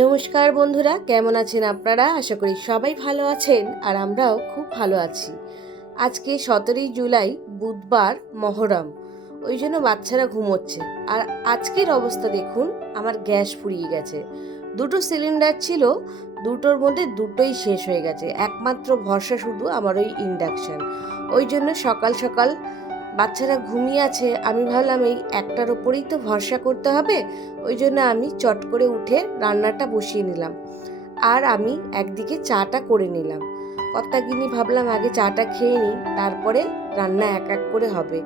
নমস্কার বন্ধুরা, কেমন আছেন আপনারা? আশা করি সবাই ভালো আছেন আর আমরাও খুব ভালো আছি। আজকে 17ই জুলাই, বুধবার, মহরম। ওই জন্য বাচ্চারা ঘুমোচ্ছে। আর আজকের অবস্থা দেখুন, আমার গ্যাস ফুরিয়ে গেছে। দুটো সিলিন্ডার ছিল, দুটোর মধ্যে দুটোই শেষ হয়ে গেছে। একমাত্র ভরসা শুধু আমার ওই ইন্ডাকশান। ওই জন্য সকাল সকাল বাচ্চারা ঘুমিয়ে আছে, আমি ভাবলাম এই একটার ওপরেই তো ভরসা করতে হবে। ওই জন্য আমি চট করে উঠে রান্নাটা বসিয়ে নিলাম। আর আমি একদিকে চাটা করে নিলাম। কর্তাগিন্নি ভাবলাম আগে চাটা খেয়ে নিই, তারপরে রান্না এক এক করে হবে।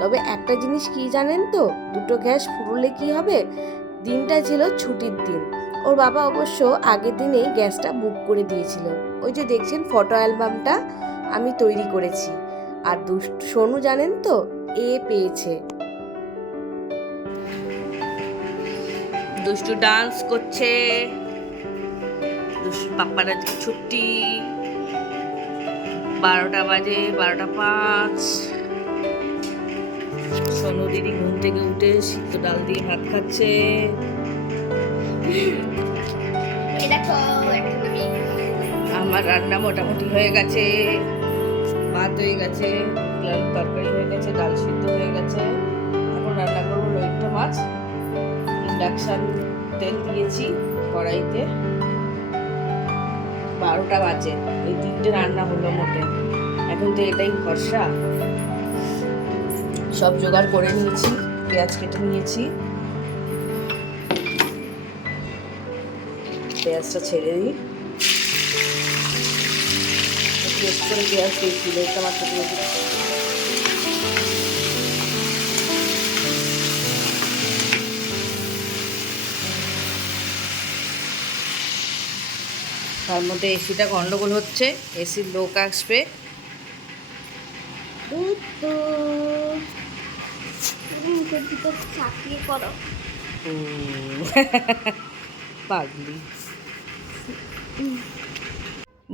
তবে একটা জিনিস কি জানেন তো, দুটো গ্যাস ফুরলে কি হবে? দিনটা ছিল ছুটির দিন। ওর বাবা অবশ্য আগের দিনেই গ্যাসটা বুক করে দিয়েছিল। ওই যে দেখছেন ফটো অ্যালবামটা আমি তৈরি করেছি। আর সোনু জানেন তো, পেয়েছে। দুষ্টু ডান্স করছে। পাপ্পার আজকে ছুটি। 12টা বাজে, 12:05। সোনু দিদি ঘুম থেকে উঠে সিদ্ধ ডাল দিয়ে ভাত খাচ্ছে। আমার রান্না মোটামুটি হয়ে গেছে। ভাত হয়ে গেছে, তরকারি হয়ে গেছে, ডাল সিদ্ধ হয়ে গেছে। এখন রান্না করবো লইট্টা মাছ। ইন্ডাকশান তেল দিয়েছি কড়াইতে। 12টা বাজে, এই 3টে রান্না হলো মোটে। এখন তো এটাই ভরসা। সব জোগাড় করে নিয়েছি, পেঁয়াজ কেটে নিয়েছি। পেঁয়াজটা ছেড়ে দিই। পেস্ট করে পেঁয়াজ দিয়েছি, টমাটো দিয়েছি। তার মধ্যে এসিটা গন্ডগোল হচ্ছে, এসির লোক আসবে। পাগলি,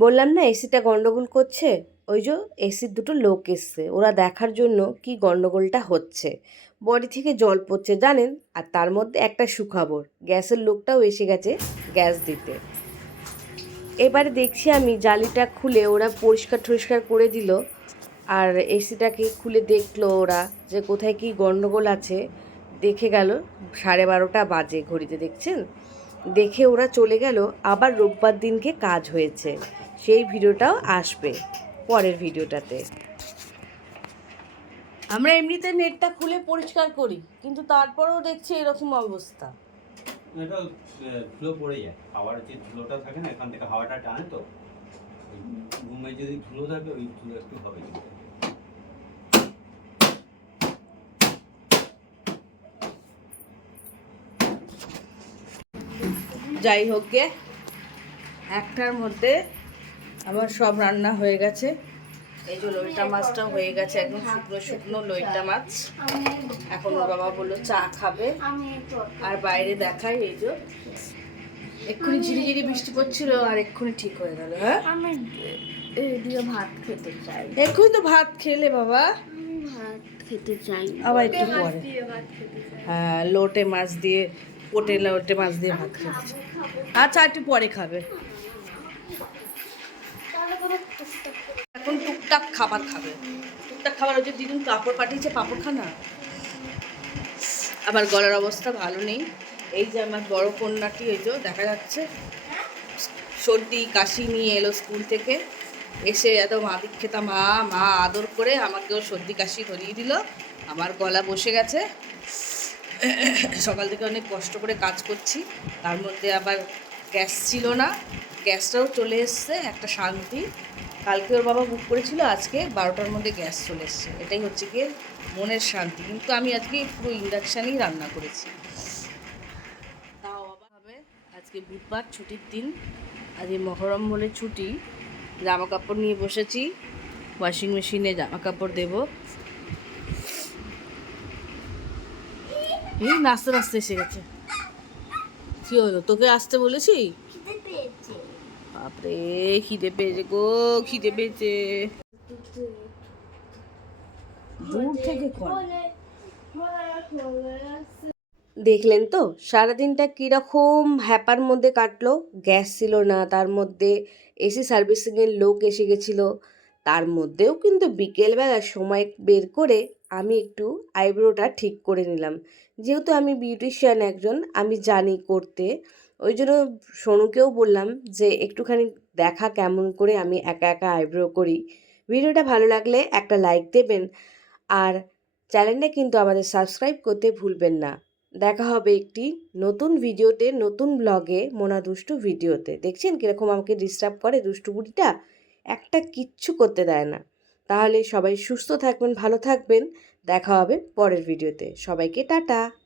বললাম না এসিটা গন্ডগোল করছে। ওই যে এসির দুটো লোক এসছে, ওরা দেখার জন্য কি গন্ডগোলটা হচ্ছে। বডি থেকে জল পড়ছে জানেন। আর তার মধ্যে একটা সুখবর, গ্যাসের লোকটাও এসে গেছে গ্যাস দিতে। এবারে দেখছি আমি জালিটা খুলে ওরা পরিষ্কার টরিষ্কার করে দিল। আর এসিটাকে খুলে দেখলো ওরা যে কোথায় কি গন্ডগোল আছে। দেখে গেল 12:30 বাজে ঘড়িতে, দেখছেন। দেখে ওরা চলে গেল। আবার রোববার দিনকে কাজ হয়েছে, সেই ভিডিওটাও আসবে পরের ভিডিওটাতে। আমরা এমনিতে নেটটা খুলে পরিষ্কার করি, কিন্তু তারপরেও দেখছি এরকম অবস্থা। এটা ধুলো পড়ে যায়, হাওয়ার যে ধুলোটা থাকে না, এখান থেকে হাওয়াটা টানে, তো ঘুমে যদি ধুলো থাকে ওই ধুলো একটু হবে। যাই হোক গে, একটার মধ্যে আবার সব রান্না হয়ে গেছে। এই যে লইটা মাছটা হয়ে গেছে, একদম শুকনো শুকনো লইটা মাছ। এখন ওর বাবা বললো চা খাবে। আর বাইরে দেখাই, এই যে এক্ষুনি ঝিরিঝিরি বৃষ্টি পড়ছিল আর এক্ষুনি ঠিক হয়ে গেল। হ্যাঁ, আমি দিয়ে ভাত খেতে চাই। এক্ষুনি তো ভাত খেলে বাবা। ভাত খেতে চাই আবার একটু পরে। হ্যাঁ, লোটে মাছ দিয়ে, পোটে লোটে মাছ দিয়ে ভাত খেতে চাই। আচ্ছা, একটু পরে খাবে। এখন টুকটাক খাবার খাবে। টুকটাক খাবার হচ্ছে, দিদুন পাঁপড় পাঠিয়েছে, পাঁপড় খানা। আবার গলার অবস্থা ভালো নেই। এই যে আমার বড় কন্যাটি, এই যে দেখা যাচ্ছে, সর্দি কাশি নিয়ে এলো স্কুল থেকে। এসে এত মা দীক্ষিতা মা মা আদর করে আমাকেও সর্দি কাশি ধরিয়ে দিল। আমার গলা বসে গেছে। সকাল থেকে অনেক কষ্ট করে কাজ করছি, তার মধ্যে আবার গ্যাস ছিল না। গ্যাসটাও চলে এসছে, একটা শান্তি। কালকে ওর বাবা বুক করেছিল, আজকে 12টার মধ্যে গ্যাস চলে এসছে। এটাই হচ্ছে গিয়ে মনের শান্তি। কিন্তু আমি আজকে পুরো ইন্ডাকশানেই রান্না করেছি। তাও আবার হবে, আজকে বুধবার, ছুটির দিন। আজকে মহরম বলে ছুটি। জামা কাপড় নিয়ে বসেছি, ওয়াশিং মেশিনে জামা কাপড় দেবো। এই নাচতে নাচতে এসে গেছে। কি হলো, তোকে আসতে বলেছি? বাপরে, খিদে পেয়েছে গো, খিদে পেয়েছে। দূর থেকে কর। দেখলেন তো সারাদিনটা কীরকম হ্যাপার মধ্যে কাটলো। গ্যাস ছিল না, তার মধ্যে এসি সার্ভিসিংয়ের লোক এসে গেছিলো, তার মধ্যেও কিন্তু বিকেলবেলা সময় বের করে আমি একটু আইব্রোটা ঠিক করে নিলাম। যেহেতু আমি বিউটিশিয়ান একজন, আমি জানি করতে, ওই জন্য সোনুকেও বললাম যে একটুখানি দেখা কেমন করে আমি একা একা আইব্রো করি। ভিডিওটা ভালো লাগলে একটা লাইক দেবেন, আর চ্যানেলটা কিন্তু আমাদের সাবস্ক্রাইব করতে ভুলবেন না। দেখা হবে একটি নতুন ভিডিওতে, নতুন ব্লগে, মোনা দুষ্টু ভিডিওতে। দেখছেন কীরকম আমাকে ডিস্টার্ব করে দুষ্টু বুড়িটা, একটা কিচ্ছু করতে দেয় না। তাহলে সবাই সুস্থ থাকবেন, ভালো থাকবেন, দেখা হবে পরের ভিডিওতে। সবাইকে টাটা।